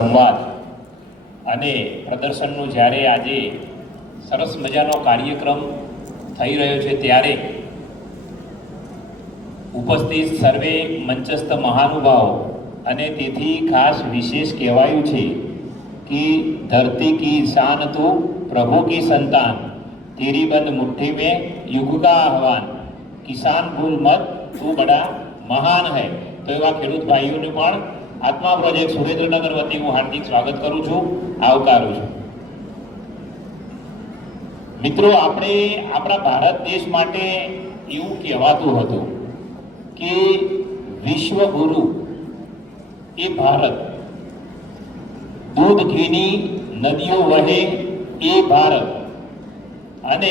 સંવાદ અને પ્રદર્શનનું જ્યારે આજે સરસ મજાનો કાર્યક્રમ થઈ રહ્યો છે ત્યારે ઉપસ્થિત સર્વે મંચસ્થ મહાનુભાવો અને તેથી ખાસ વિશેષ કહેવાયું છે कि धरती की शान तो प्रभु की संतान, तेरी बंद मुट्ठी में युग का आह्वान, किसान भूल मत तू बड़ा महान है। तो एवा खेडूत भाईओने पण आत्मा प्रोजेक्ट सुरेन्द्रनगर वती हूँ हार्दिक स्वागत करूँ छूँ, आवकारूँ छूँ। मित्रों, आपणे आपणा भारत देश माटे एवुं कहेवातुं हतुं कि विश्व गुरु ए भारत, दूध घीनी नदियों वहे ए भारत अने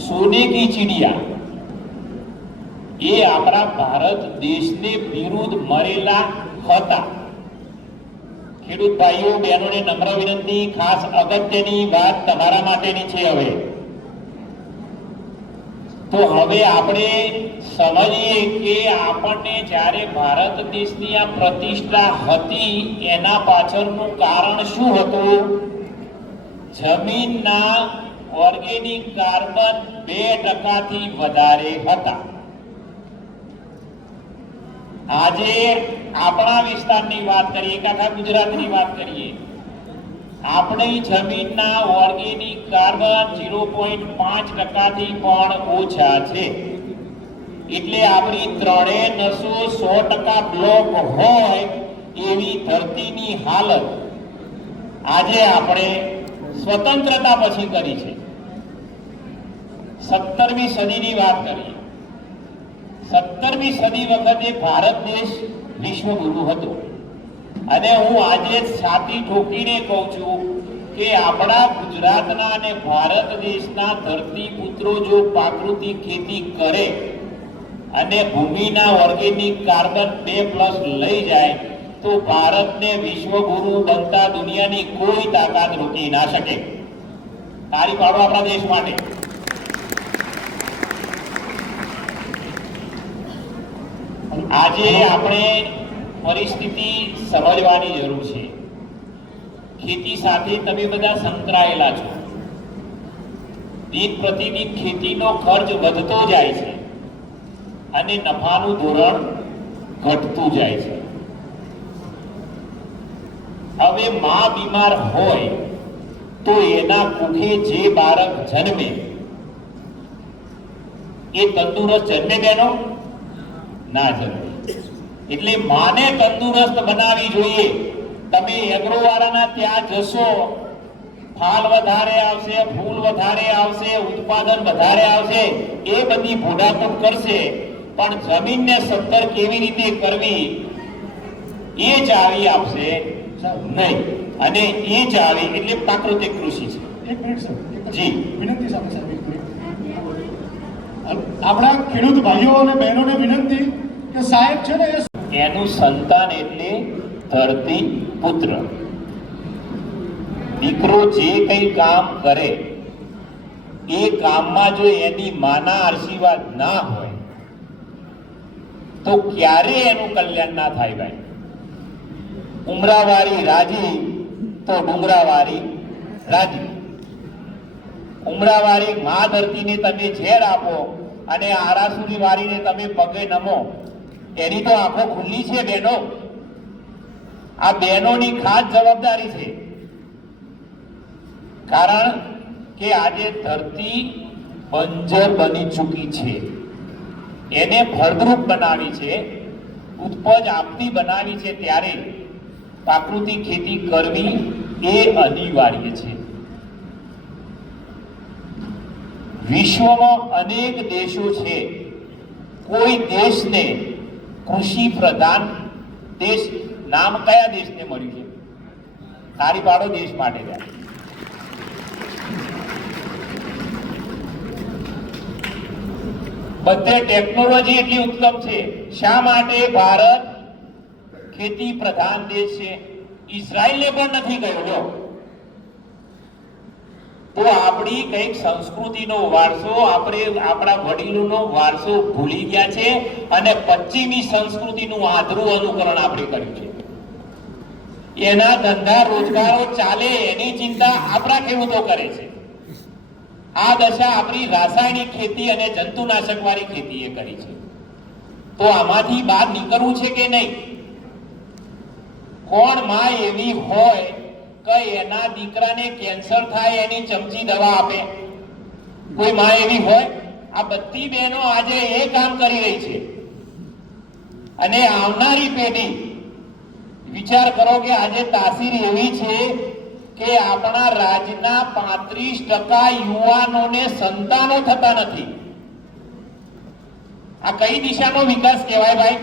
सोने की चिड़िया ए आपणा भारत देश ने विरुद्ध मरेला हता। खेडूत भाईओ बहनों ने नम्र विनंती, खास अगत्यनी बात तमारा माटेनी छे। हवे तो हवे आपणे समझीए कि आपणे ज्यारे भारत देशनी आ प्रतिष्ठा हती एना पाछळनुं कारण शुं हतुं? जमीनना ऑर्गेनिक कार्बन 2% थी वधारे हता। आजे आपणा विस्तारनी वात करीए के आखा गुजरातनी वात करीए, आपणी जमीनना ऑर्गेनिक कार्बन 0.5% थी पण ओछा छे। એટલે આપણી ત્રણે નસો 100% બ્લોક હોય એવી ધરતીની હાલત આજે આપણે સ્વતંત્રતા પછી કરી છે। 17મી સદીની વાત કરીએ, 17મી સદી વખતે ભારત દેશ વિશ્વગુરુ હતો અને હું આજે છાતી ઠોકીને કહું છું કે આપણા ગુજરાતના અને ભારત દેશના ધરતી પુત્રો જો પ્રાકૃતિક ખેતી કરે અને ભૂમિના ઓર્ગેનિક કાર્બન 2+ લઈ જાય તો ભારતને વિશ્વગુરુ બનતા દુનિયાની કોઈ તાકાત રોકી ના શકે। તાળી પાડો આપણા દેશ માટે। આજે આપણે પરિસ્થિતિ સમજવાની જરૂર છે। ખેતી સાથે તમે બધા સંકળાયેલા છો। દિન પ્રતિદિન ખેતીનો ખર્ચ વધતો જાય છે અને નફાનું ધોરણ ઘટતું જાય છે। હવે માં બીમાર હોય તો એના કુખે જે બાળક જન્મે એ તંદુરસ્ત જન્મે બેનો ના જન્મે। એટલે માને તંદુરસ્ત બનાવી જોઈએ। તમે એગ્રો વાળાના ત્યાં જશો, ફાલ વધારે આવશે, ફૂલ વધારે આવશે, ઉત્પાદન વધારે આવશે, એ બધી ભોડાકૂટ કરશે, પણ જમીનને સદ્ધર કેવી રીતે કરવી એ ચાવી આપશે નહીં। અને એ ચાવી એટલે પ્રાકૃતિક કૃષિ છે। એક મિનિટ સર, જી વિનંતી સાથે સાહેબ, એક મિનિટ। આપણા ખેડૂત ભાઈઓ અને બહેનોને વિનંતી કે સાહેબ છે ને એનું સંતાન એટલે ધરતી પુત્ર। દીકરો જે કંઈ કામ કરે એ કામમાં જો એની માના આશીર્વાદ ના હોય તો ક્યારે એનું કલ્યાણ ના થાય ભાઈ। ઉમરાવાળી રાજી તો ડુંગરાવાળી રાજી। ઉમરાવાળી મા ધરતીને તમે ઝેર આપો અને આરાસુરી વાળીને તમે પગે નમો, એની તો આંખો ખુલ્લી છે બહેનો। આ બહેનોની ખાસ જવાબદારી છે, કારણ કે આજે ધરતી બંજર બની ચૂકી છે, એને ફળદ્રુપ બનાવી છે, ઉપજ આપતી બનાવી છે, ત્યારે પ્રાકૃતિક ખેતી કરવી એ અનિવાર્ય છે। વિશ્વમાં અનેક દેશો છે, કોઈ દેશને કૃષિ પ્રધાન દેશ નામ કયા દેશને મળ્યું છે? તાળી પાડો દેશ માટે। બધે ટેકનોલોજી એટલી ઉત્તમ છે, શા માટે ભારત ખેતી પ્રધાન દેશ છે? ઇઝરાયલને પણ નથી ગયો। તો આપણી કઈક સંસ્કૃતિનો વારસો, આપણે આપણા વડીલોનો વારસો ભૂલી ગયા છે અને પશ્ચિમી સંસ્કૃતિનું આદરું અનુકરણ આપણે કર્યું છે। એના ધંધા રોજગારો ચાલે એની ચિંતા આપણા ખેડૂતો કરે છે. આ દશા આપણી રાસાયણિક ખેતી અને જંતુનાશક વાળી ખેતીએ કરી છે. તો આમાંથી બહાર નીકળવું છે કે નહીં? કોણ માં એવી હોય કે એના દીકરાને કેન્સર થાય એની ચમચી દવા આપે? કોઈ માં એવી હોય? આ બધી બહેનો આજે એ કામ કરી રહી છે. અને આવનારી પેઢી, વિચાર કરો કે આજે તાસીર એવી છે કે આપણા રાજ્યના 35% યુવાનોને સંતાનો થતા નથી. આ કઈ દિશાનો વિકાસ કહેવાય ભાઈ?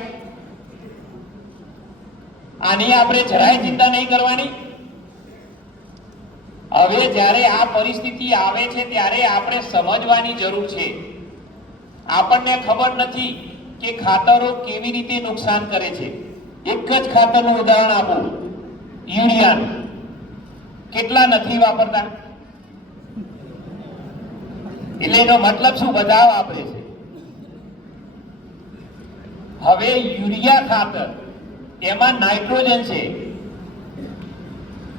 આની આપણે જરાય ચિંતા નહીં કરવાની. હવે જ્યારે આ પરિસ્થિતિ આવે છે ત્યારે આપણે સમજવાની જરૂર છે. આપણને ખબર નથી કે ખાતરો કેવી રીતે નુકસાન કરે છે. એક જ ખાતરનું ઉદાહરણ આપું, યુરિયાનું. કેટલા નથી વાપરતા? એટલે એનો મતલબ શું? બધા વાપરે છે. હવે યુરિયા ખાતર, એમાં નાઇટ્રોજન છે.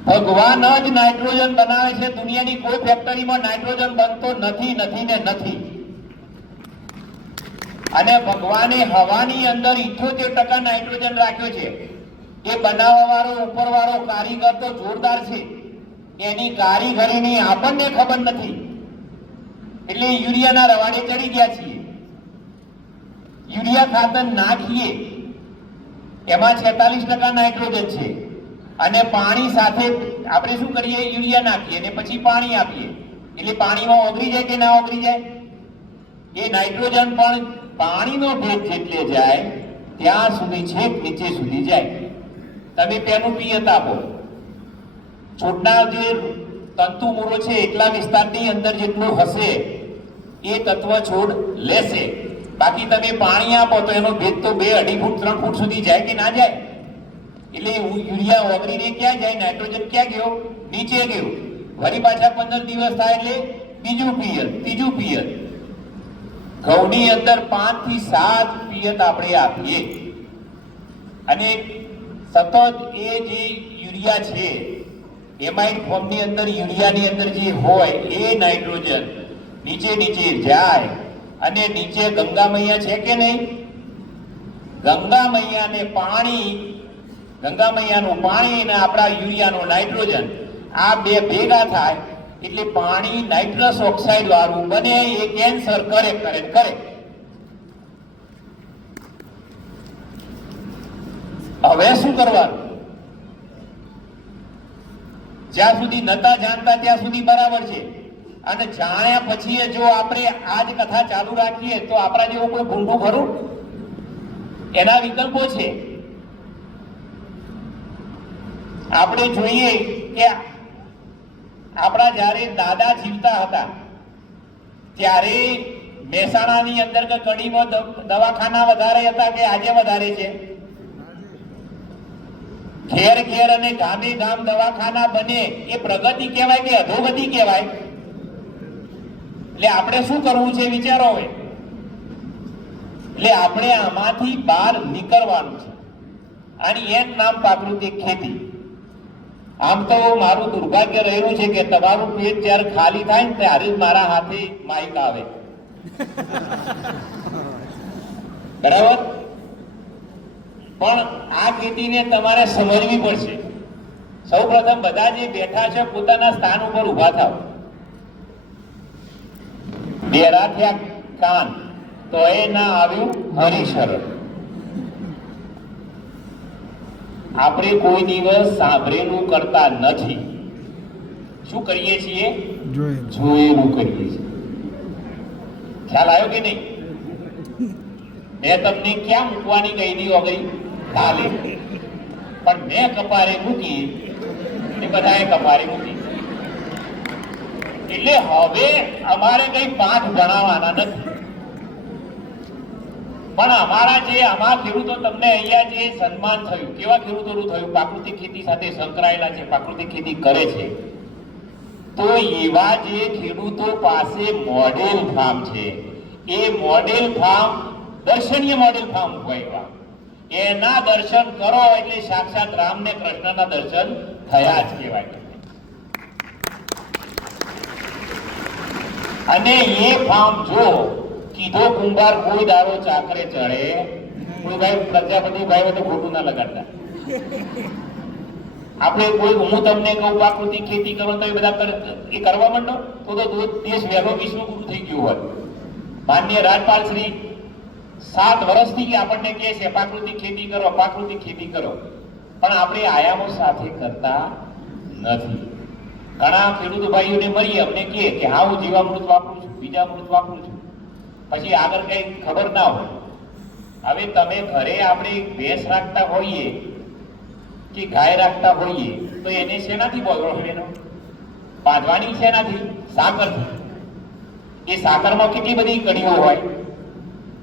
ભગવાન જ નાઇટ્રોજન બનાવે છે. દુનિયાની કોઈ ફેક્ટરીમાં નાઇટ્રોજન બનતો નથી ને નથી. અને ભગવાને હવાની અંદર 78% નાઇટ્રોજન રાખ્યો છે. એ બનાવવા વાળો ઉપરવાળો કારીગર તો જોરદાર છે. એની કારીગરીની આપણને ખબર નથી. એટલે યુરિયાના રવાડે ચડી ગયા છીએ. યુરિયા ખાતર નાખીએ એમાં 46% નાઇટ્રોજન છે. અને પાણી સાથે આપણે શું કરીએ? યુરિયા નાખીએ અને પછી પાણી આપીએ. એટલે પાણીમાં ઓગળી જાય કે ના ઓગળી જાય? એ નાઇટ્રોજન પણ પાણીનો ભેજ જેટલે જાય ત્યાં સુધી છેક નીચે સુધી જાય. તમે પેલું પિયત આપો, છોડના જે તંતુમૂળો છે એટલા વિસ્તારની અંદર જેટલું હશે એ તત્વ છોડ લેશે. બાકી તમે પાણી આપો તો એનો ભેજ તો 2-2.5 ફૂટ 3 ફૂટ સુધી જાય કે ના જાય? એટલે યુરિયા ઓગળીને ક્યાં જાય? નાઇટ્રોજન ક્યાં ગયો? નીચે ગયો. વળી પાછા 15 દિવસ થાય એટલે બીજું પિયત, ત્રીજું પિયત. ઘઉંની અંદર 5 થી 7 પિયત આપણે આપીએ અને સતત એ જે યુરિયા છે એમાઇડ ફોર્મની અંદર યુરિયાની અંદર જે હોય એ નાઇટ્રોજન નીચે જાય અને નીચે ગંગા મૈયા છે કે નહીં? ગંગા મૈયાને પાણી, ગંગા મૈયાનું પાણી અને આપણા યુરિયાનું નાઇટ્રોજન, આ બે ભેગા થાય એટલે પાણી નાઇટ્રસ ઓક્સાઇડ વાળું બને. એ કેન્સર કરે. હવે શું કરવાનું? જ્યાં સુધી નતા જાણતા ત્યાં સુધી બરાબર છે. અને જાણ્યા પછી જો આપણે આ જ કથા ચાલુ રાખીએ તો આપણા જેવું કોઈ ભૂંડું ખરું? એના વિકલ્પો છે. આપણે જોઈએ કે આપણા જ્યારે દાદા જીવતા હતા ત્યારે મહેસાણાની અંદર કે કડીમાં દવાખાના વધારે હતા કે આજે વધારે છે? ઘેર ઘેર અને ગામે ગામ દવાખાના બને એ પ્રગતિ કહેવાય કે અધોગતિ કહેવાય? એટલે આપણે શું કરવું છે વિચારો હોય. એટલે આપણે આમાંથી બહાર નીકળવાનું છે. અને એનું નામ પ્રાકૃતિક ખેતી. આમ તો મારું દુર્ભાગ્ય રહેલું છે કે તમારું પેટ જ્યારે ખાલી થાય ને ત્યારે જ મારા હાથે માઇક આવે. બરાબર? પણ આ ખેતીને તમારે સમજવી પડશે. સૌ પ્રથમ બધા જે બેઠા છે પોતાના સ્થાન ઉપર ઉભા થાવ. બેરા થયા કાન તો એ ના આવ્યું હરિશરણ. આપણે કોઈ દિવસ સાંભળેલું કરતા નથી. શું કરીએ છીએ? જોયેલું કરીએ છીએ. ખ્યાલ આવ્યો કે નહીં? મેં તમને ક્યાં મૂકવાની કહી દી વગરી? કાલે. પણ મેં કપારે મૂકી એ બધાએ કપારે મૂકી. એટલે હવે અમારે કઈ પાઠ ભણાવવાના નથી. પણ અમારા જે ખેડૂતો, તમને અહીંયા જે સન્માન થયું, કેવા ખેડૂતોનું થયું? પ્રાકૃતિક ખેતી સાથે સંકળાયેલા છે, પ્રાકૃતિક ખેતી કરે છે. તો એવા જે ખેડૂતો પાસે મોડેલ ફાર્મ છે, એ મોડેલ ફાર્મ દર્શનીય મોડેલ ફાર્મ હોય એવા એના દર્શન કરો એટલે સાક્ષાત રામ ને કૃષ્ણના દર્શન થયા જ કહેવાય. અને એ ફાર્મ જો કીધો કુંભાર કોઈ દારો ચાકરે ચડે. કોઈ ભાઈ પ્રજાપતિ ભાઈ તો ખોટું ના લગાડતા. આપણે કોઈ હું તમને કહું પ્રાકૃતિક ખેતી કરો તો એ બધા એ કરવા માંડો તો દેશ વહેલો વિશ્વગુરુ થઈ ગયો હોય. માનનીય રાજપાલ શ્રી 7 વર્ષથી આપણને કહે છે પ્રાકૃતિક ખેતી કરો, પ્રાકૃતિક ખેતી કરો, પણ આપણે આયામો સાથે કરતા નથી. ઘણા ખેડૂત ભાઈઓને મળીએ અમને કહે કે હા હું જીવામૃત વાપરું છું, બીજામૃત વાપરું છું, પછી આગળ કઈ ખબર ના હોય. હવે તમે ઘરે આપણે ભેંસ રાખતા હોઈએ કે ગાય રાખતા હોઈએ તો એને શેનાથી બોલવો એનો બાંધવાની શેનાથી? સાકરથી. એ સાકરમાં કેટલી બધી કડીઓ હોય,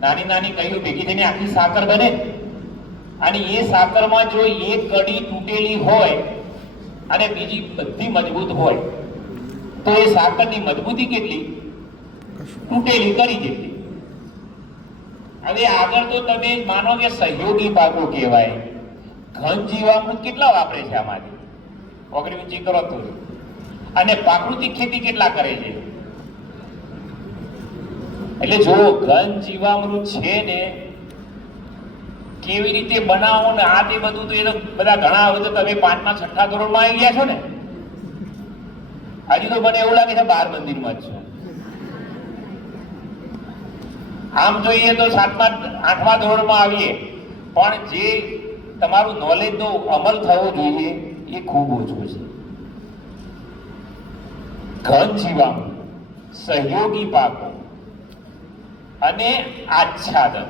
નાની નાની કડીઓ ભેગી થઈને આખી સાકર બને. અને એ સાકરમાં જો એક કડી તૂટેલી હોય અને બીજી બધી મજબૂત હોય તો એ સાકરની મજબૂતી કેટલી? તૂટેલી કડી જેટલી. હવે આગળ તો તમે માનો કે સહયોગી પાકો કહેવાય. ઘન જીવામૃત કેટલા વાપરે છે આમાંથી? ઓગળી ઊંચી કરો તો. અને પ્રાકૃતિક ખેતી કેટલા કરે છે? એટલે જો ઘન જીવામૃત છે ને કેવી રીતે બનાવો ને આ તે બધું તો એ તો બધા ઘણા હવે તો તમે 5મા 6ઠા ધોરણમાં આવી ગયા છો ને. હજી તો મને એવું લાગે છે 12 મંદિરમાં જ છે. આમ જોઈએ તો 7મા 8મા ધોરણમાં આવીએ પણ જે તમારું નોલેજનો અમલ થવો જોઈએ એ ખૂબ ઓછો છે. ઘન જીવામૃત, સહયોગી પાકો અને આચ્છાદન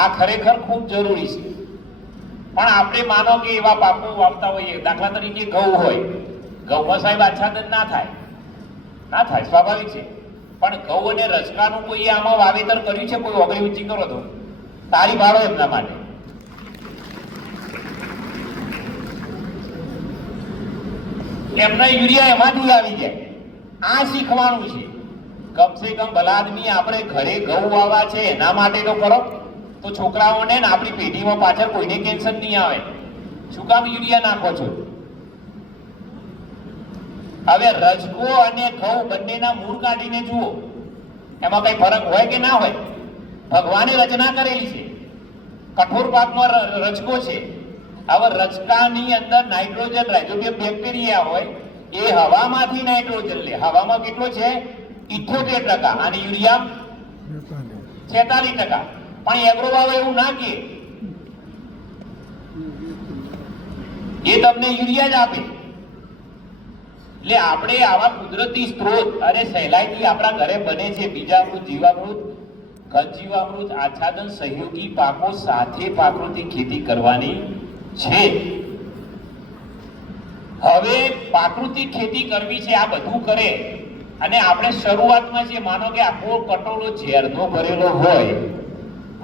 આ ખરેખર ખૂબ જરૂરી છે. પણ આપણે માનો કે એવા પાકો વાવતા હોઈએ, દાખલા તરીકે ઘઉં હોય, ઘઉંમાં સાહેબ આચ્છાદન ના થાય સ્વાભાવિક છે. પણ ઘઉં અને રચકાનું કોઈ આમાં વાવેતર કર્યું છે? કોઈ ઓગળી ઊંચી કરો તો તારી પાડો એમના માટે. એમના યુરિયા એમાંથી આવી જાય. આ શીખવાનું છે. કમસે કમ ભલા આદમી આપણે ઘરે ઘઉં વાવા છે એના માટે તો કરો તો છોકરાઓને ને આપણી પેઢીમાં પાછળ કોઈને કેન્સર નહીં આવે. શું કામ યુરિયા નાખો છો? હવે રજકો અને ઘઉં બંનેના મૂળ કાઢીને જુઓ, એમાં કઈ ફરક હોય કે ના હોય? ભગવાને રચના કરેલી છે. કઠોર પાકમાં રજકો છે. હવે રચકાની અંદર નાઇટ્રોજન રાઇઝોબિયમ બેક્ટેરિયા હોય, એ હવામાંથી નાઇટ્રોજન લે. હવામાં કેટલો છે? 78%. અને યુરિયા 46%. પણ એગ્રો વાળો એવું ના કે એ તમને યુરિયા જ આપે. એટલે આપણે આવા કુદરતી સ્ત્રોત અને સહેલાઈથી આપણા ઘરે બને છે બીજામૃત, જીવામૃત, ઘન જીવામૃત, આચ્છાદન, સહયોગી પાકો સાથે પ્રાકૃતિક ખેતી કરવાની છે. હવે પ્રાકૃતિક ખેતી કરવી છે, આ બધું કરે અને આપણે શરૂઆતમાં જે માનો કે આખો કટોરો ઝેરનો ભરેલો હોય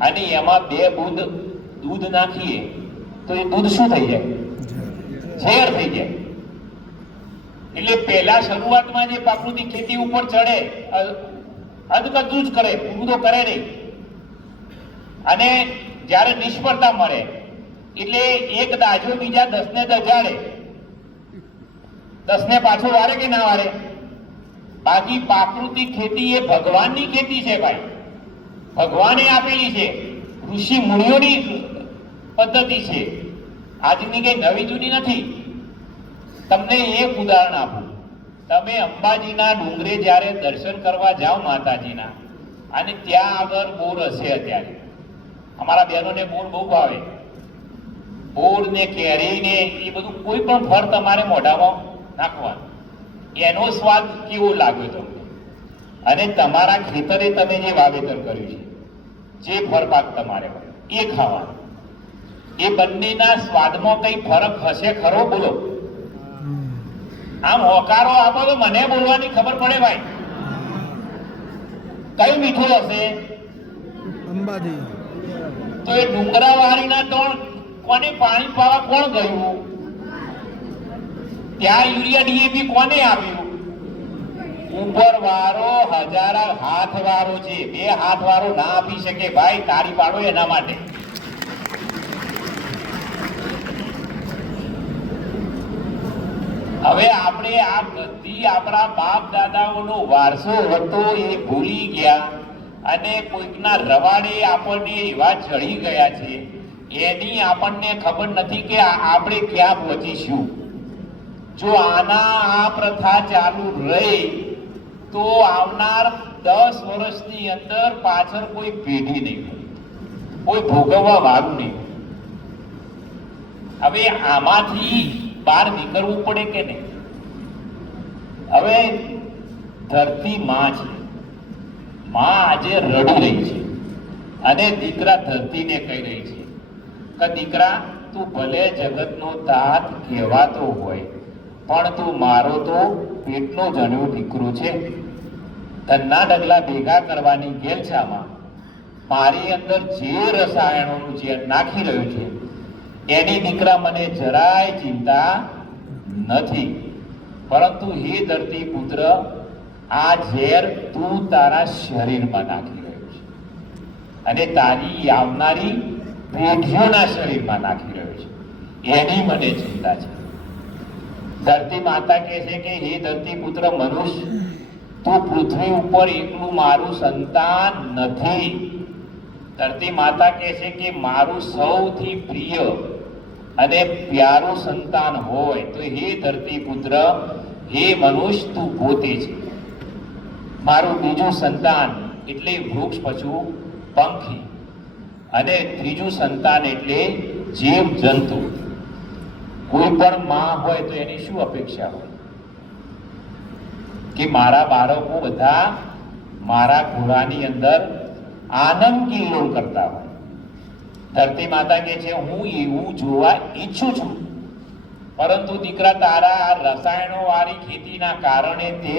અને એમાં 2 બૂંદ દૂધ નાખીએ તો એ દૂધ શું થઈ જાય? ઝેર થઈ જાય. એટલે પહેલા શરૂઆતમાં જે પ્રાકૃતિક ખેતી ઉપર ચડે અધકચું જ કરે, પૂરું તો કરે નહીં. અને જ્યારે નિષ્ફળતા મળે એટલે એક દાજો બીજા 10 ને દજાડે. 10 ને પાછો વારે કે ના વારે? બાકી પ્રાકૃતિક ખેતી એ ભગવાનની ખેતી છે ભાઈ. ભગવાને આપેલી છે, ઋષિ મુનિઓની પદ્ધતિ છે. આજની કઈ નવી જૂની નથી. તમને એક ઉદાહરણ આપું. તમે અંબાજીના ડુંગરે જ્યારે દર્શન કરવા જાઓ માતાજીના, અને ત્યાં આગળ બોર હશે. અત્યારે અમારા બહેનોને બોર બહુ ભાવે. બોર ને કેરી ને એ બધું કોઈ પણ ફળ તમારે મોઢામાં નાખવાનું, એનો સ્વાદ કેવો લાગ્યો તમને? અને તમારા ખેતરે તમે જે વાવેતર કર્યું છે, જે ફળ પાક તમારે હોય એ ખાવાનું. એ બંનેના સ્વાદમાં કઈ ફરક હશે ખરો? બોલો. આમ હોકારો આપો તો મને બોલવાની ખબર પડે ભાઈ. કયું મીઠું હશે? અંબાજી. તો એ ડુંગરાવાળીના તો કોને પાણી પાવા કોણ ગયું? ત્યાં યુરિયા ડીએપી કોને આપ્યું? ઉપર વાળો હજારા હાથ વાળો છે. 2 હાથ વાળો ના આપી શકે ભાઈ. તારી પાડો એના માટે. હવે આપણે આ બધી આપણા બાપ દાદાઓનો વારસો હતો એ ભૂલી ગયા અને કોઈકના રવાડે આપણને એવા ચડી ગયા છે, એની આપણને ખબર નથી કે આપણે ક્યાં પહોંચીશું. જો આ પ્રથા ચાલુ રહી તો આવનાર 10 વર્ષની અંદર પાછળ કોઈ પેઢી નહીં હોય, કોઈ ભોગવવા વાળું નહીં. હવે આમાંથી બહાર નીકળવું પડે કે નહીં? હવે ધરતી માં છે, માં આજે રડી રહી છે અને દીકરા ધરતીને કહી રહી છે કે દીકરા, તું ભલે જગતનો તાત કહેવાતો હોય પણ તું મારો તો પેટનો જણ્યો દીકરો છે. ધનના ડગલા ભેગા કરવાની ગેલછામાં મારી અંદર જે રસાયણોનું ઝેર નાખી રહ્યું છે એની દીકરા મને જરાય ચિંતા નથી. પરંતુ હે ધરતી પુત્ર, આ ઝેર તું તારા શરીરમાં નાખી રહ્યો છે અને તારી આવનારી પેઢીઓના શરીરમાં નાખી રહ્યો છે, એની મને ચિંતા છે. ધરતી માતા કહે છે કે હે ધરતી પુત્ર મનુષ્ય, તું પૃથ્વી ઉપર એકલું મારું સંતાન નથી. ધરતી માતા કહે છે કે મારું સૌથી પ્રિય અને પ્યારું સંતાન હોય તો હે ધરતી પુત્ર, હે મનુષ્ય, તું પોતે છે. મારું બીજું સંતાન એટલે વૃક્ષ, પશુ, પંખી અને ત્રીજું સંતાન એટલે જીવ જંતુ. કોઈ પણ માં હોય તો એની શું અપેક્ષા હોય કે મારા બાળકો બધા મારા ખોળાની અંદર આનંદ કિલ્લોળ કરતા હોય. ધરતી માતા કહે છે હું એવું જોવા ઈચ્છું છું, પરંતુ દીકરા તારા આ રસાયણો વાળી ખેતીના કારણે તે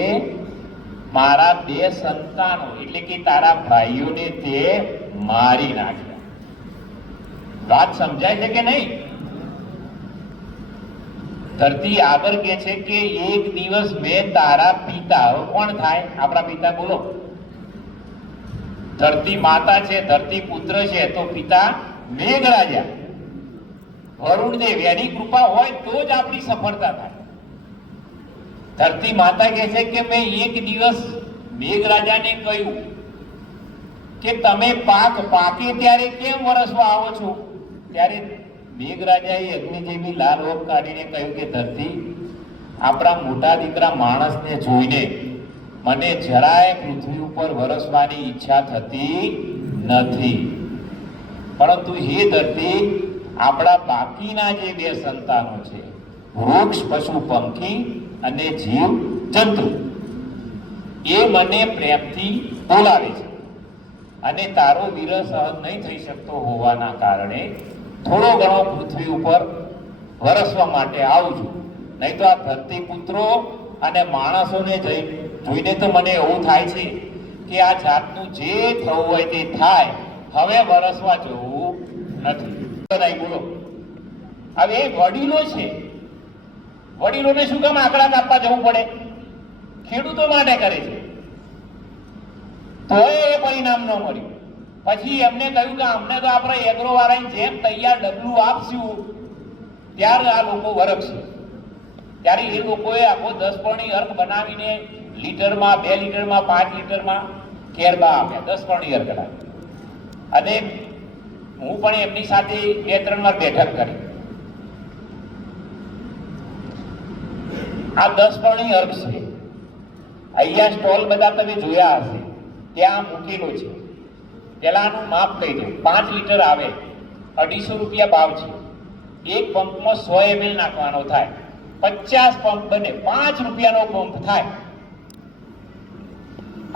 મારા 2 સંતાનો એટલે કે તારા ભાઈઓને તે મારી નાખ્યા. વાત સમજાય છે કે નહીં? ધરતી આગળ કહે છે કે એક દિવસ મેં તારા પિતા, કોણ થાય આપણા પિતા? બોલો. ધરતી માતા છે, ધરતી પુત્ર છે, તો પિતા મેઘરાજા વરુણદેવ, એની કૃપા હોય તો જ આપણી સફળતા થાય. ધરતી માતા કહે છે કે મેં એક દિવસ મેઘરાજાને કહ્યું કે તમે પાક પાકે ત્યારે કેમ વરસવા આવો છો? ત્યારે મેઘરાજાએ અગ્નિ જેવી લાલ ઓક કાઢીને કહ્યું કે ધરતી, આપણા મોટા દીકરા માણસને જોઈને મને જરાય પૃથ્વી ઉપર વરસવાની ઈચ્છા થતી નથી. પરંતુ હે ધરતી, આપણા બાકીના જે 2 સંતાનો છે, વૃક્ષ, પશુ, પંખી અને જીવ જંતુ, એ મને પ્રેમથી બોલાવે છે અને તારો વિરહ સહન નહીં થઈ શકતો હોવાના કારણે થોડો ઘણો પૃથ્વી ઉપર વરસવા માટે આવજો. નહીં તો આ ધરતી પુત્રો અને માણસોને જોઈને તો મને એવું થાય છે કે આ જાતનું જે થવું હોય તે થાય, હવે વરસવા જવું નથી. બોલો. હવે એ વડીલો છે, વડીલોને શું કામ આંકડા કાપવા જવું પડે? ખેડૂતો માટે કરે છે, તોય એ પરિણામ ન મળ્યું. પછી એમને કહ્યું કે અમને તો આપણે એગ્રો વાળાની જેમ તૈયાર ડબલું આપશું ત્યારે આ લોકો વરસશે. ત્યારે એ લોકોએ આખો 10 પણી અર્ક બનાવીને લીટરમાં, 2 લીટરમાં, 5 લીટરમાં કેરબા આપ્યા, 10 પણી અર્ક અને હું પણ એમની સાથે 2-3 વાર બેઠક કરી. આ 10 પણી અર્ક છે. અહીંયા સ્ટોલ બધા તમે જોયા હશે, ત્યાં મૂકેલો છે. પેલાનું માપ કહી દઉં, 5 લીટર આવે, 250 રૂપિયા ભાવ છે. એક પંપમાં 100 ml નાખવાનો થાય, 50 પંપ બને, 5 રૂપિયાનો પંપ થાય.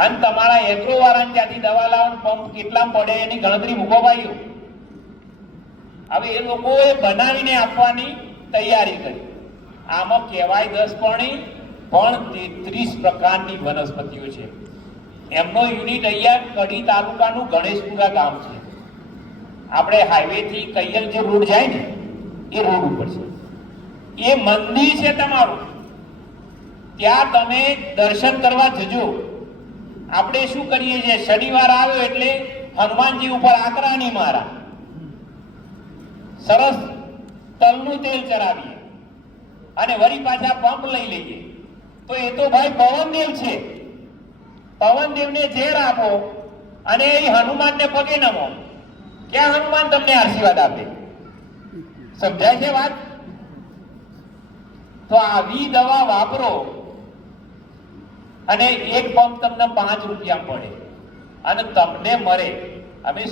અને તમારા એગ્રો વાળાને ત્યાંથી દવા લાવવાનો પંપ કેટલા પડે એની ગણતરી મૂકો ભાઈઓ. હવે એ લોકોએ બનાવીને આપવાની તૈયારી કરી. આમાં કહેવાય 10 પણી, પણ 33 પ્રકારની વનસ્પતિઓ છે. એમનો યુનિટ અહીંયા કડી તાલુકાનું ગણેશપુરા ગામ છે. આપણે હાઈવે થી કૈયલ જે રોડ જાય ને એ રોડ ઉપર છે. એ મંદિર છે તમારું, ત્યાં તમે દર્શન કરવા જજો. આપણે શું કરીએ છીએ, શનિવાર આવ્યો એટલે હનુમાનજી ઉપર આકરાની મારા, સરસ તલનું તેલ ચડાવીએ અને વળી પાછા પંપ લઈ લઈએ, તો એ તો ભાઈ પવનદેવ છે. પવનદેવને ઝેર આપો અને એ હનુમાનને પગે નમો, ક્યાં હનુમાન તમને આશીર્વાદ આપે? સમજાય છે વાત? તો આવી દવા વાપરો અને એક પંપ તમને 5 રૂપિયા પડે અને તમને મરે. અમે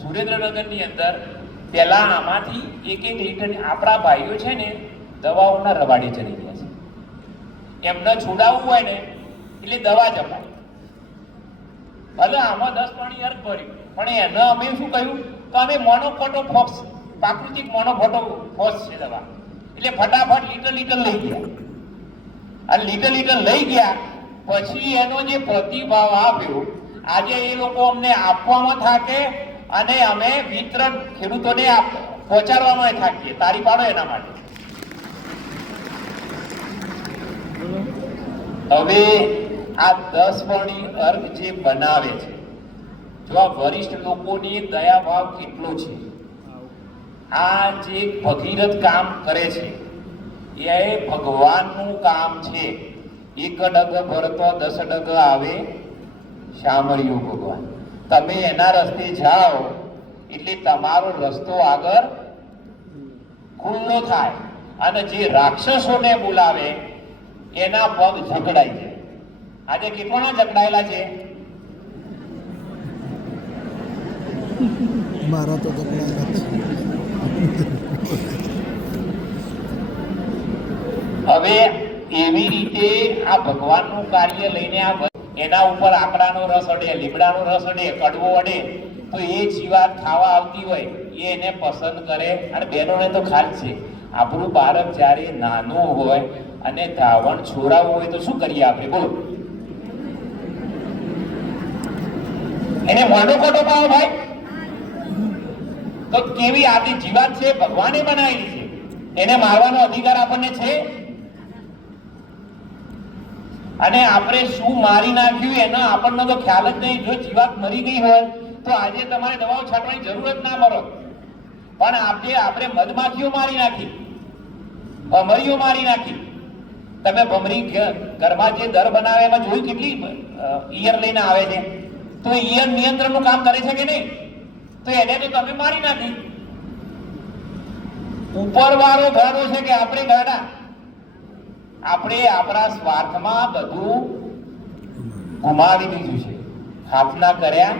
સુરેન્દ્રનગરની અંદર પેલા આમાંથી 1 લીટર, આપણા ભાઈઓ છે ને દવાઓના રવાડે ચડી ગયા છે. એમને છોડાવવું હોય ને એટલે દવા જ અપાય. ભલે આમાં 10 પાણી અર્ક ભર્યું, પણ એને અમે શું કહ્યું તો અમે મોનોકોટોફોક્સ, પ્રાકૃતિક મોનોકોટોફોક્સ છે દવા. એટલે ફટાફટ લીટર લઈ ગયા. અને લીટર લઈ ગયા પછી એનો જે પ્રતિભાવ આપ્યો, આજે એ લોકો અમને આપવામાં થાકે અને અમે વિતરણ ખેડૂતોને પહોંચાડવામાં થાકીએ. તારી પાડો એના માટે. હવે આ 10 પાણી અર્ક જે બનાવે છે, જો આ વરિષ્ઠ લોકોની દયાભાવ કેટલો છે. આ જે ભગીરથ કામ કરે છે એ ભગવાનનું કામ છે. 1 ડગ ભરતો 10 ડગ આવે શામળિયું ભગવાન. તમે એના રસ્તે જાઓ એટલે તમારો રસ્તો આગળ ખુલ્લો થાય અને જે રાક્ષસોને બોલાવે એના પગ ઝઘડાઈ જાય. આજે કેટલા ઝઘડાયેલા છે? મારા તો હવે એવી રીતે આ ભગવાનનું કાર્ય લઈને એના ઉપર આકડાનો રસ અડે, લીમડાનો રસ અડે, કડવો અડે, તો એ જીવાત ખાવા આવતી હોય એ એને પસંદ કરે. અને બહેનોને તો ખાસ છે, આપણું બાળક જ્યારે નાનું હોય અને ધાવણ છોડાવવું હોય તો શું કરીએ આપણે? બોલો. એને મોઢો ખોટો પાવો ભાઈ. તો કેવી આદિ જીવાત છે, ભગવાને બનાવેલી છે, એને મારવાનો અધિકાર આપણને છે? અને આપણે શું મારી નાખ્યું એનો આપણને તો ખ્યાલ જ નહીં. જો જીવાત મરી ગઈ હોય તો આજે તમારે દવાઓ છાંટવાની જરૂર જ ના મરો. પણ આપણે મધમાખીઓ મારી નાખી, ભમરીઓ મારી નાખી. તમે ભમરી ઘરમાં જે દર બનાવે એમાં જોયું કેટલી ઈયર લઈને આવે છે, તો ઈયર નિયંત્રણનું કામ કરે છે કે નહીં? તો એને તો તમે મારી નાખી. ઉપરવાળો ગાડો છે કે આપણે ગાડા? આપણે આપણા સ્વાર્થમાં બધું ગુમાવી દીધું છે. હાથના કર્યા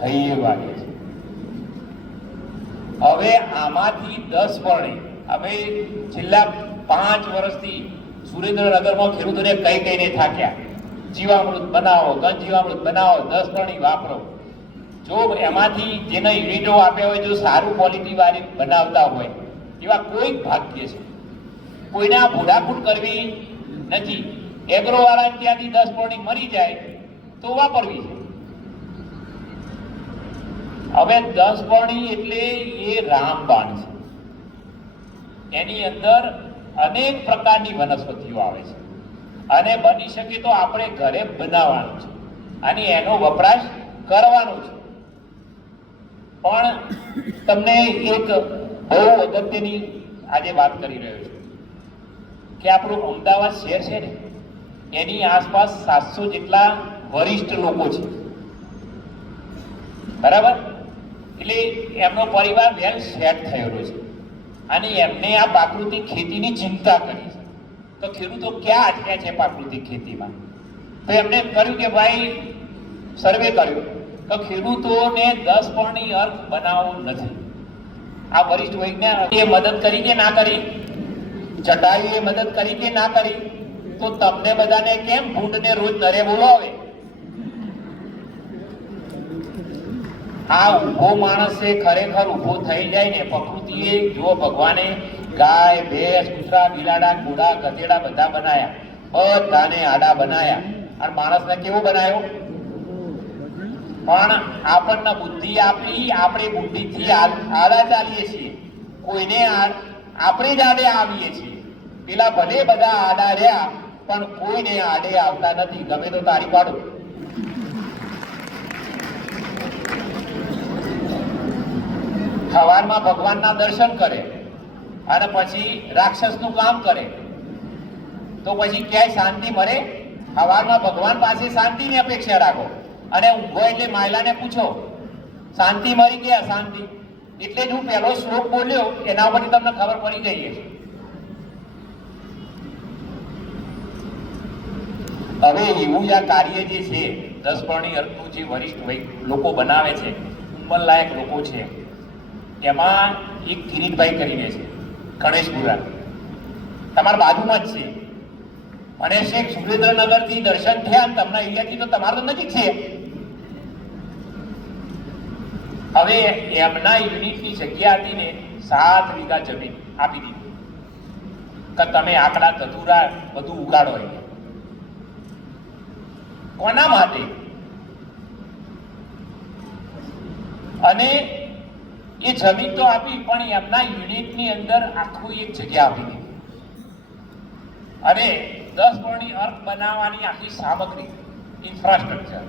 હૈયે વાગે છે. હવે આમાંથી 10 વર્ણે અમે છેલ્લા 5 વર્ષથી સુરેન્દ્રનગરમાં ખેડૂતોને કહીને થાક્યા. જીવામૃત બનાવો, ઘન જીવામૃત બનાવો, 10 વર્ણી વાપરો. જો એમાંથી જેના યુનિટો આપ્યા હોય, જો સારું ક્વોલિટી વાળી બનાવતા હોય એવા કોઈ ભાગ્ય છે. કોઈને આ ભૂડાફૂટ કરવી નથી. એગ્રો વાળા ત્યાંથી 10 વર્ણી મરી જાય તો વાપરવી છે. હવે 10 વર્ણી એટલે એ રામબાણ છે. એની અંદર અનેક પ્રકારની વનસ્પતિઓ આવે છે અને બની શકે તો આપણે ઘરે બનાવવાનું છે અને એનો વપરાશ કરવાનો છે. પણ તમને એક બહુ અગત્યની આજે વાત કરી રહ્યો છું કે આપણું અમદાવાદ શહેર છે ને, એની આસપાસ 700 જેટલા વરિષ્ઠ લોકો છે, બરાબર? એટલે એમનો પરિવાર વેલ સેટ થયેલો છે અને એમને આ પ્રાકૃતિક ખેતીની ચિંતા કરી છે. તો ખેડૂતો ક્યાં અટક્યા છે પ્રાકૃતિક ખેતીમાં? તો એમને કર્યું કે ભાઈ સર્વે કર્યો તો ખેડૂતોને 10 વર્ણી અર્ક બનાવવો નથી. આ વરિષ્ઠ વૈજ્ઞાનિકે મદદ કરી કે ના કરી? જટાયુએ મદદ કરી કે ના કરી? તો તમને બધાને કેમ ભૂંડને રોજ નરે બોલાવે? આ ઊભો માણસ છે, ખરેખર ઊભો થઈ જાય ને પ્રકૃતિએ, જો ભગવાને ગાય, ભેંસ, કૂતરા, બિલાડા, ઘોડા, ગધેડા બધા બનાયા, બધાને આડા બનાયા અને માણસને કેવો બનાવ્યો? પણ આપણને બુદ્ધિ આપી, આપણે બુદ્ધિથી આડા ચાલીએ છીએ. કોઈને આપણે જ આડે આવીએ છીએ. પેલા ભલે બધા આડા રહ્યા પણ કોઈને આડે આવતા નથી. ગમે તો તારી પાડો. સવારમાં ભગવાનના દર્શન કરે અને પછી રાક્ષસનું કામ કરે તો પછી ક્યાંય શાંતિ મળે? સવારમાં ભગવાન પાસે શાંતિની અપેક્ષા રાખો અને ઊંઘો એટલે માયલાને પૂછો શાંતિ મળી કે અશાંતિ. એટલે જ હું પહેલો શ્લોક બોલ્યો એના પરથી તમને ખબર પડી ગઈ છે. હવે એવું જ આ કાર્ય જે છે 10 પરણી અર્થનું જે વરિષ્ઠ લોકો બનાવે છે, ઉંમરલાયક લોકો છે, એમાં એક કિરીટભાઈ કરીને છે ગણેશપુરા, તમારા બાજુમાં જ છે. અને શેખ સુરેન્દ્રનગરથી દર્શન થયા તમને એરિયાથી તો તમારે તો નજીક છે. હવે એમના યુનિટની જગ્યા હતી ને 7 વીઘા જમીન આપી દીધી કે તમે આકડા ધતુરા બધું ઉગાડો. કોના માટે? અને એ જમીન તો આપી પણ એમના યુનિટની અંદર આખું એક જગ્યા આપી દીધી અને 10 પરણી અર્થ બનાવવાની આખી સામગ્રી, ઇન્ફ્રાસ્ટ્રક્ચર.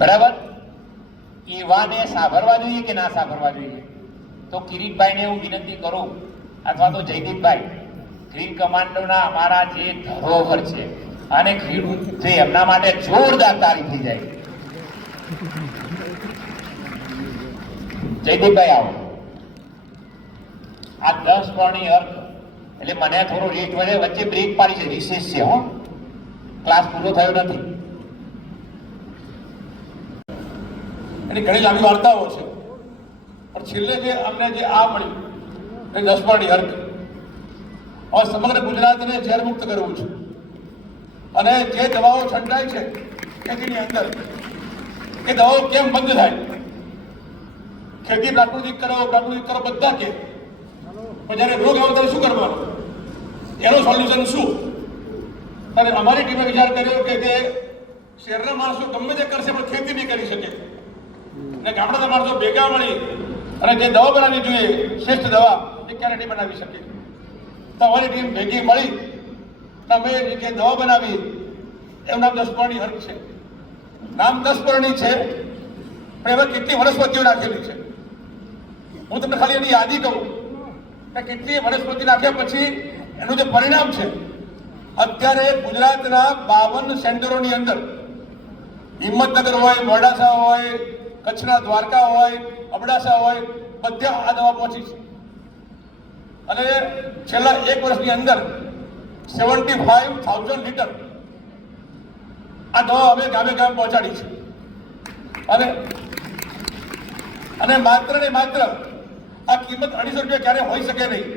બરાબર? એવાને સાંભળવા જોઈએ કે ના સાંભળવા જોઈએ? તો કિરીટભાઈને હું વિનંતી કરું અથવા તો જયદીપભાઈ, ગ્રીન કમાન્ડોના અમારા જે ધરોહર છે અને ખેડૂત એમના માટે જોરદાર તારીફ થઈ જાય. જયદીપભાઈ આવો. આ 10 પરણી અર્થ એટલે મને થોડો રેટ વધે, વચ્ચે બ્રેક પાડી છે, રિસેસ છે, હો, ક્લાસ પૂરો થયો નથી. એની ઘણી લાંબી વાર્તાઓ છે, પણ છેલ્લે જે અમને જે આ મળ્યું એ 10 પરણી અર્થ. હવે સમગ્ર ગુજરાતને ઝેર મુક્ત કરવું છે અને જે દવાઓ છંટાય છે ખેતીની અંદર એ દવાઓ કેમ બંધ થાય? ખેતી પ્રાકૃતિક કરો બધા કે પણ જ્યારે રોગ આવે ત્યારે શું કરવાનું? એનું સોલ્યુશન શું? અને અમારી ટીમે વિચાર કર્યો કે જે શહેરના માણસો ગમે તે કરશે પણ ખેતી નહીં કરી શકે ને ગામડાના માણસો ભેગા મળી અને જે દવા બનાવવી જોઈએ શ્રેષ્ઠ દવા એ ક્યારે નહીં બનાવી શકે. તો અમારી ટીમ ભેગી મળી અમે જે દવા બનાવી એનું નામ 10 પરણી અર્થ છે. નામ 10 પરણી છે પણ એમાં કેટલી વનસ્પતિઓ નાખેલી છે હું તમને ખાલી એની યાદી કહું કે કેટલી વનસ્પતિ નાખ્યા પછી એનું જે પરિણામ છે. અત્યારે ગુજરાતના 52 સેન્ટરોની અંદર હિંમતનગર હોય, મોડાસા હોય, કચ્છના દ્વારકા હોય, અબડાસા હોય, બધે આ દવા પહોંચી છે અને છેલ્લા 1 વર્ષની અંદર 75,000 લીટર આ દવા અમે ગામે ગામ પહોંચાડી છે. અને માત્ર ને માત્ર આ કિંમત 250 રૂપિયા ક્યારે હોઈ શકે નહીં.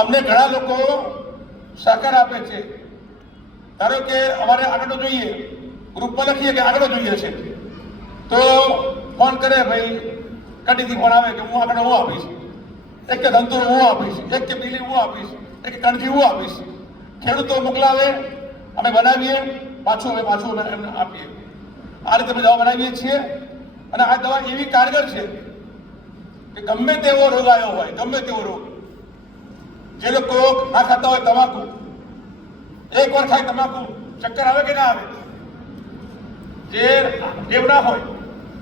અમને ઘણા લોકો સહકાર આપે છે. ધારો કે અમારે આંકડો જોઈએ, ગ્રુપમાં લખીએ કે આંકડો જોઈએ છે તો ફોન કરે, ભાઈ કડીથી ફોન આવે કે હું આંકડો હું આપીશ, એક કે ધંતુરો હું આપીશ, એક કે બીલી હું આપીશ, એક કે કણજી હું આપીશ. ખેડૂતો મોકલાવે, અમે બનાવીએ, પાછું અમે એમને આપીએ. આ રીતે અમે દવા બનાવીએ છીએ અને આ દવા એવી કારગર છે કે ગમે તેવો રોગ આવ્યો હોય, ગમે તેવો રોગ, જે લોકો ના ખાતા હોય તમાકુ, એકવાર ખાય તમાકુ ચક્કર આવે કે ના આવે? જે ટેવ ના હોય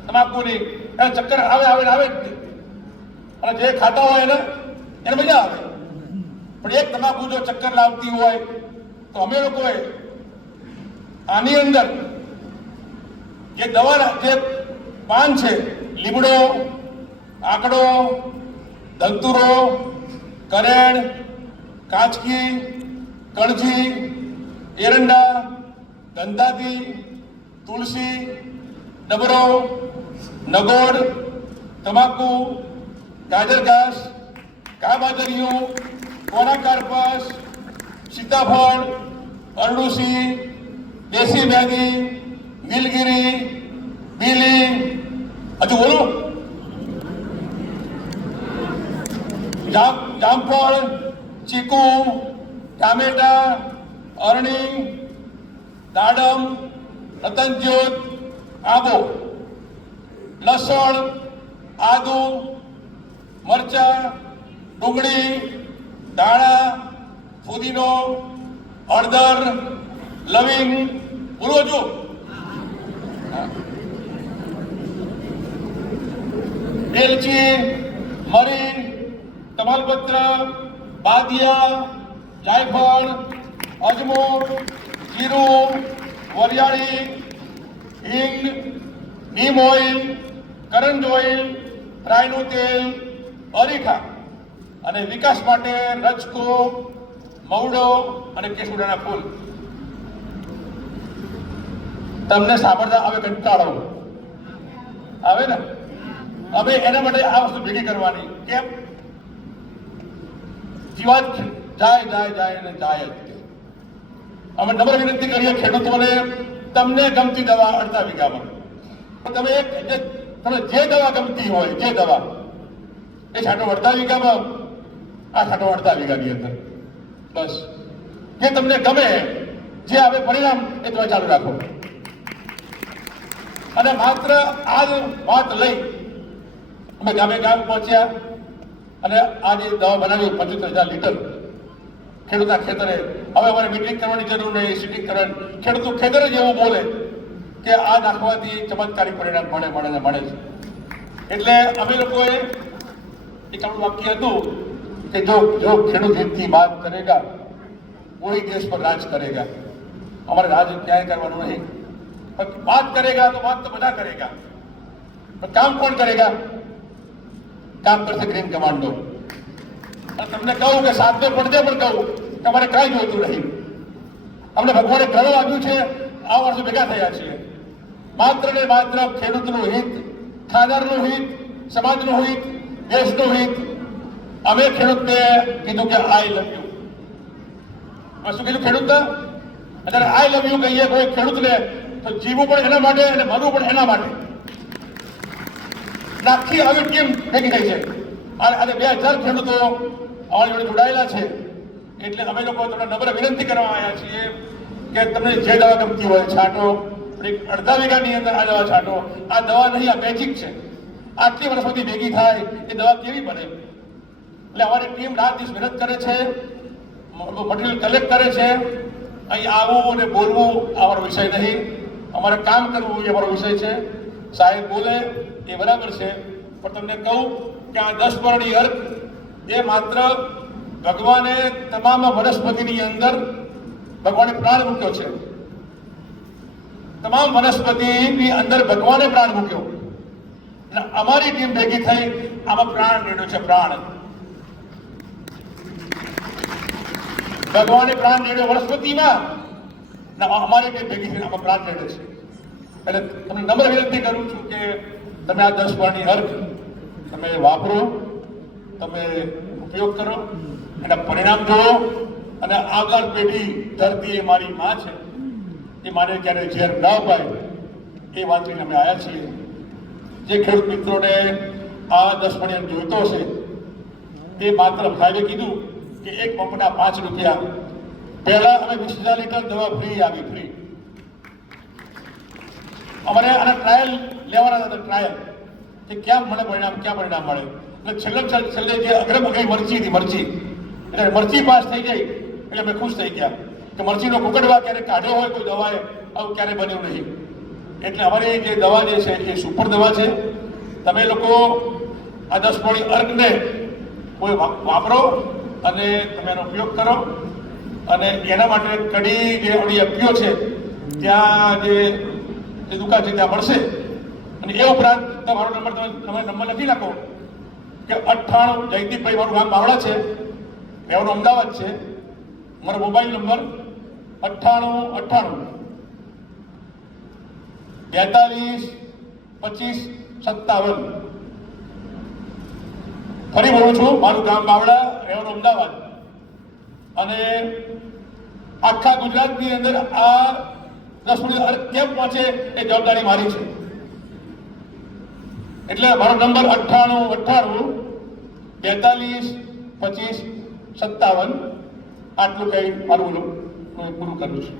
તમાકુની એને ચક્કર આવે જ નહીં. અને જે ખાતા હોય એને મજા આવે. પણ એક તમાકુ જો ચક્કર લાવતી હોય તો અમે લોકોએ આની અંદર જે દવાના જે પાન છે, લીમડો, આંકડો, ધંતુરો, કરેણ, કાચકી, કણજી, એરંડા, ગંધાતી, તુલસી, ડબરો, નગોડ, તમાકુ, ગાજર ઘાસ, કાબાજરિયું, કોનાકાર્પસ, સીતાફળ, અરડુસી, દેશી મેંદી, નીલગીરી, બીલી, હજુ બોલો, જામફળ, ચીકુ, ટામેટા, અરણી, દાડમ, રતનજ્યોત, આંબો, લસણ, આદુ, મરચા, ડુંગળી, ધાણા, ફુદીનો, હળદર, લવિંગ, પૂર્વજો, એલચી, મરી, તમાલપત્ર, બાદિયા, જાયફળ, અજમો, જીરું, વરિયાળી, હિંગ, નીમ ઓઇલ, કરંજ ઓઇલ, રાઈનું તેલ, અરીઠા અને વિકાસ માટે રજકો, મવડો અને કેસુડાના ફૂલ. તમને સાંભળતા હવે કંટાળો આવે ને? હવે એના માટે આ વસ્તુ ભેગી કરવાની. કેમ? જીવાત જાય જાય જાય અને જાય જ. અમે નમ્ર વિનંતી કરીએ ખેડૂતોને, તમને ગમતી દવા અડધા વીઘામાં તમે તમે જે દવા ગમતી હોય, જે દવા એ છાંટો અડધા વીઘામાં, આ છાંટો અડધા વીઘાની અંદર. બસ જે તમને ગમે, જે આવે પરિણામ એ તમે ચાલુ રાખો. અને માત્ર આ જ વાત લઈ અમે ગામે ગામ પહોંચ્યા અને આ જે દવા બનાવી 75,000 લીટર ખેડૂતના ખેતરે. હવે અમારે મિટિંગ કરવાની જરૂર નહીં, સિટિંગ કરવાની. ખેડૂત ખેતરે જ એવું બોલે કે આ નાખવાથી ચમત્કારી પરિણામ મળે ને મળે છે. એટલે અમે લોકોએ એક આપણું વાક્ય હતું કે જો ખેડૂત હિતની વાત કરેગા કોઈ દેશ પર રાજ કરેગા. અમારે રાજ ક્યાંય કરવાનું નહીં, પણ વાત કરેગા તો વાત તો બધા કરેગા, પણ કામ કોણ કરેગા? કામ કરશે ગ્રીન કમાન્ડો. અને તમને કહું કે સાતને પડદે પણ કહું કે અમારે કાંઈ જોઈતું નહીં. અમને ભગવાને ઘણું આપ્યું છે, આ વર્ષે ભેગા થયા છીએ માત્ર ને માત્ર ખેડૂતનું હિત, ખાનારનું હિત, સમાજનું હિત, દેશનું હિત. અમે ખેડૂતને કીધું કે આઈ લવ યુ. શું કીધું ખેડૂતને? અત્યારે આઈ લવ યુ કહીએ કોઈ ખેડૂતને તો જીવવું પણ એના માટે અને મરવું પણ એના માટે. આખી આવી ટીમ ભેગી થઈ છે અને 2000 ખેડૂતો અમારી જોડે જોડાયેલા છે. એટલે અમે લોકો તમને નમ્ર વિનંતી કરવા આવ્યા છીએ કે તમને જે દવા ગમતી હોય છાંટો. અડધા વીઘાની અંદર આ દવા છાંટો. આ દવા નહીં, આ મેજિક છે. આટલી વર્ષોથી ભેગી થાય એ દવા કેવી બને? એટલે અમારી ટીમ રાત દિવસ મહેનત કરે છે, મટીરિયલ કલેક્ટ કરે છે. અહીં આવવું અને બોલવું અમારો વિષય નહીં, અમારે કામ કરવું એ અમારો વિષય છે. સાહેબ બોલે એ બરાબર છે, પણ તમને કહું કે આ 10 પર્ણી અર્ક એ માત્ર ભગવાને તમામ વનસ્પતિની અંદર ભગવાને પ્રાણ મૂક્યો છે. તમામ વનસ્પતિની અંદર ભગવાને પ્રાણ મૂક્યો અને અમારી ટીમ ભેગી થઈ આમાં પ્રાણ રેડ્યો છે. પ્રાણ ભગવાને પ્રાણ રેડ્યો વનસ્પતિમાં, અમારી ટીમ ભેગી થઈને આમાં પ્રાણ રેડે છે. એટલે તમને નમ્ર વિનંતી કરું છું કે તમે આ 10 પર્ણી અર્ક તમે વાપરો, તમે ઉપયોગ કરો, એના પરિણામ જુઓ અને આગળ પેઢી ધરતી એ મારી માં છે, એ માને ક્યારે ઝેર ન અપાય એ વાત લઈને અમે આવ્યા છીએ. જે ખેડૂત મિત્રોને આ 10 પર્ણી અર્ક જોઈતો હશે તે માત્ર સાહેબે કીધું કે એક પંપના 5 રૂપિયા. પહેલા અમે 20,000 લીટર દવા ફ્રી આવી, ફ્રી. અમારે આના ટ્રાયલ લેવાના હતા, ટ્રાયલ કે ક્યાં મળે પરિણામ, ક્યાં પરિણામ મળે. એટલે છેલ્લે જે અગ્રમ ગઈ મરચી હતી, મરચી એટલે મરચી પાસ થઈ ગઈ એટલે અમે ખુશ થઈ ગયા કે મરચીનો કુકડવા ક્યારે કાઢ્યો હોય કોઈ દવાએ આવું ક્યારે બન્યું નહીં. એટલે અમારી જે દવા જે છે એ સુપર દવા છે. તમે લોકો આ 10 પર્ણી અર્કને કોઈ વાપરો અને તમે એનો ઉપયોગ કરો. અને એના માટે કડી જે આપણી એફપીઓ છે ત્યાં જે દુકાન છે ત્યાં મળશે. અને એ ઉપરાંત તમારો નંબર તમે નંબર લખી નાખો કે 98 જયદીપભાઈ, મારું નામ બાવળા છે, રહેવાનું અમદાવાદ છે. મારો મોબાઈલ નંબર 98 42 25 57. ફરી બોલું છું, મારું ગામ બાવળા, રહેવાનું અમદાવાદ. અને આખા ગુજરાતની અંદર આ 10 પર્ણી અર્ક કેમ પહોંચે એ જવાબદારી મારી છે. એટલે મારો નંબર 98 42 25 57. આટલું કઈ મારું પૂરું કરું છું.